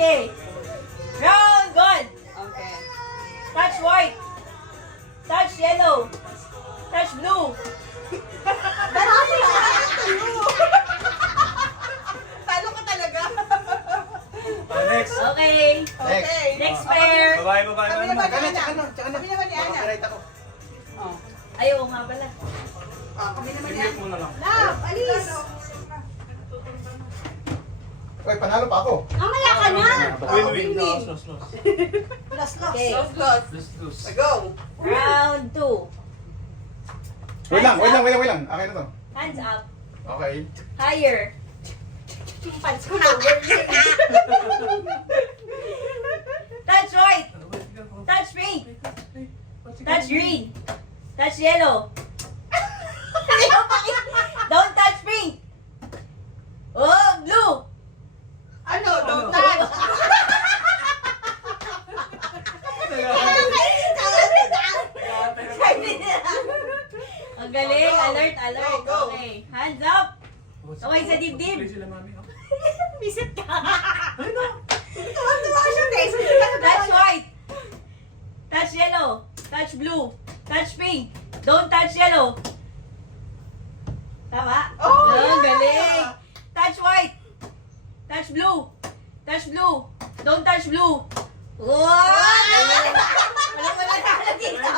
sige. Round, good. Okay. Touch white. Touch yellow. Touch blue. Talo ka talaga. Next. Okay. Okay. Next pair. Babae, babae. Kami naman ni Ana. Tsaka na. Kami naman ni Ana. Makakaright ako. Oh. Ay, oo nga pala. Kami naman ni Tingnan Ana. mo na lang. Love, alis. Uy, panalo pa ako. Mamaya ka na. Win-win. Win-win. Loss. Lost. Okay. Close, close. Lose. Go. Round 2. Wait lang. Akin na to. Hands up. Okay. Higher. Yung pants ko na. Touch white. Touch pink. Touch green. Touch yellow. Don't touch pink. Oh, blue. Ano? Don't touch. Ang galing. Alert, alert. Go, go. Okay. Hands up. Okay, sa dibdib. Sila, mami. Visit ka. Tuwa siya, guys. Touch white. Touch yellow. Touch blue. Touch pink. Don't touch yellow. Tama? Oh, Ang yeah. galing. Touch white. Touch blue. Touch blue. Don't touch blue. Wow! Wala talo dito.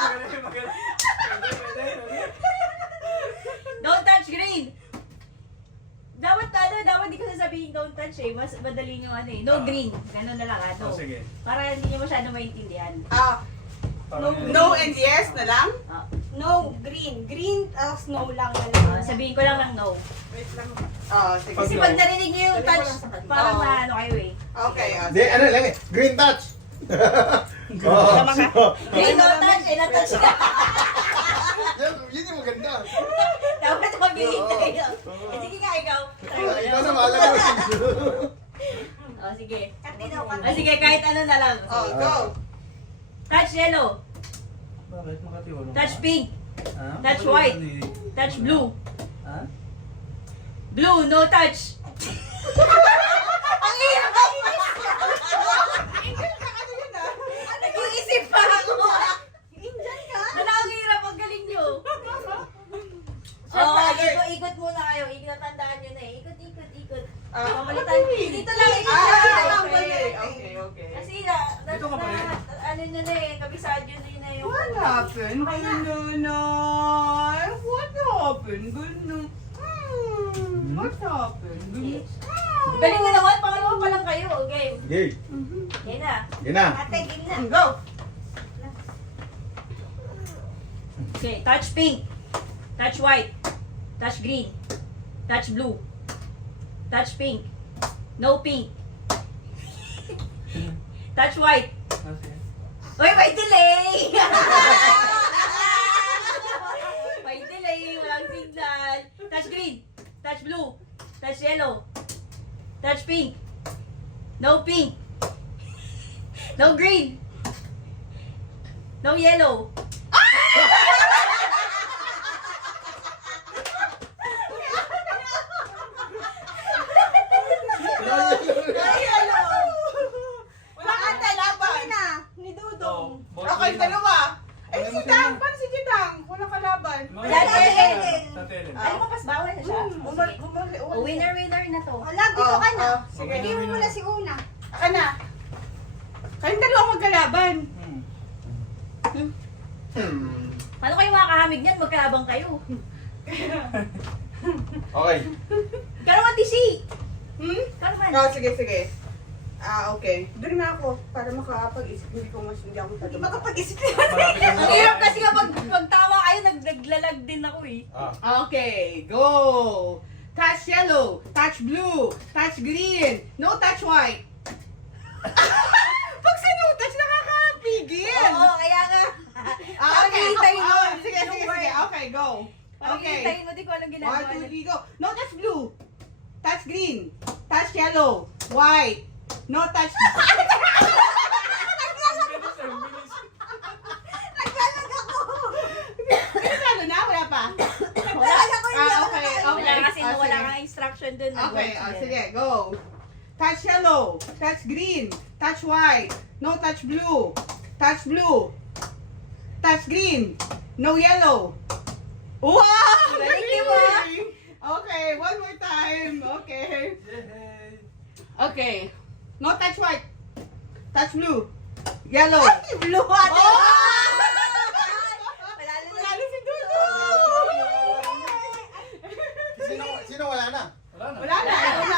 Don't touch green. Dapat di ko sasabihin don't touch eh. Mas madali yung ano eh. No green. Ganun na lang no. Oh, sige. Para hindi niyo masyado maintindihan. No and yes na lang? Ah, No, green. Green, snow lang na lang. sabihin ko lang ng no. Wait lang. Sige. Kasi pag narinig niyo yung touch, parang Oo. na ano kayo eh. Okay. Hindi, ano lang eh. Green touch. Oh. Green no touch, eh na-touch ka. Yun yung maganda. Dapat maghihintay ka. Eh sige nga ikaw. Try mo. Ikaw na mahala mo. Oh, sige. Katinaw ka. Oh, sige, kahit ano na lang. Oh, go. Touch yellow. Bakit makatiwala? Touch pink. Ah, Touch wala white. yun eh. Touch blue. Ah? Blue, no touch. Ang hirap! Nag-iisip pa ako. Indian ka? Ano ang hirap? Ang galing nyo. Siyempre, Oh, alert. ikot muna kayo. Tandaan nyo na eh. Ikot. Ah. Pamalitan. Dito lang. Okay. Kasi Dito ka pa rin. ano nyo na eh. Kabisado nyo na yung... What happened? Ganun. What happened? Ganun. What happened? Ganun. Galing nyo naman. Pangalawa pa lang kayo. Okay. Okay. Yan na. Yan na. Ate, game na. Go. Okay. Touch pink. Touch white. Touch green. Touch blue. Touch pink. No pink. Touch white. Ah, sige. Uy, may delay! May delay. Walang signal. Touch green. Touch blue. Touch yellow. Touch pink. No pink. No green. No yellow. Wala kang laban. Na, ni Dudong. Oh, Okay, dalawa. Eh, si Jitang. Paano si Jitang? Wala kalaban. Sa Ellen. Sa Ellen. Ay, mas bawal na siya. Winner na to. Wala, dito ka na. Sige. Hindi mo muna si Una. Aka na. Kayong dalawa magkalaban. Paano kayo makakahamig niyan? Magkalabang kayo. Okay. Karawan TC! Karawan. Sige. Okay. Doon na ako para makapag-isip. Hindi ako Hindi makapag-isip Malapit Ang hirap kasi kapag pagtawa kayo, naglalag din ako eh. Okay, go! Touch yellow, touch blue, touch green, no touch white. Pag sa no touch, nakakapigil. Oo, kaya nga. Okay, hintayin mo. sige. Okay, go. Parang Okay. hintayin mo din kung anong ginagawa 1, 2, niya. 3, go. No touch blue, touch green, touch yellow, white, no touch... Ano na? Wala pa? Wala. Okay. Wala kasi Ah, wala sige. kang instruction dun. Okay, sige, go. touch yellow, touch green, touch white, no touch blue, touch blue, touch green, no yellow. Wow! Galing, di ba? Okay, one more time. Okay. Yay! Okay. No touch white, touch blue, yellow. Blue ate. Oh! Panalo na. Panalo si Dudu! Sino wala na? Wala na. Wala na.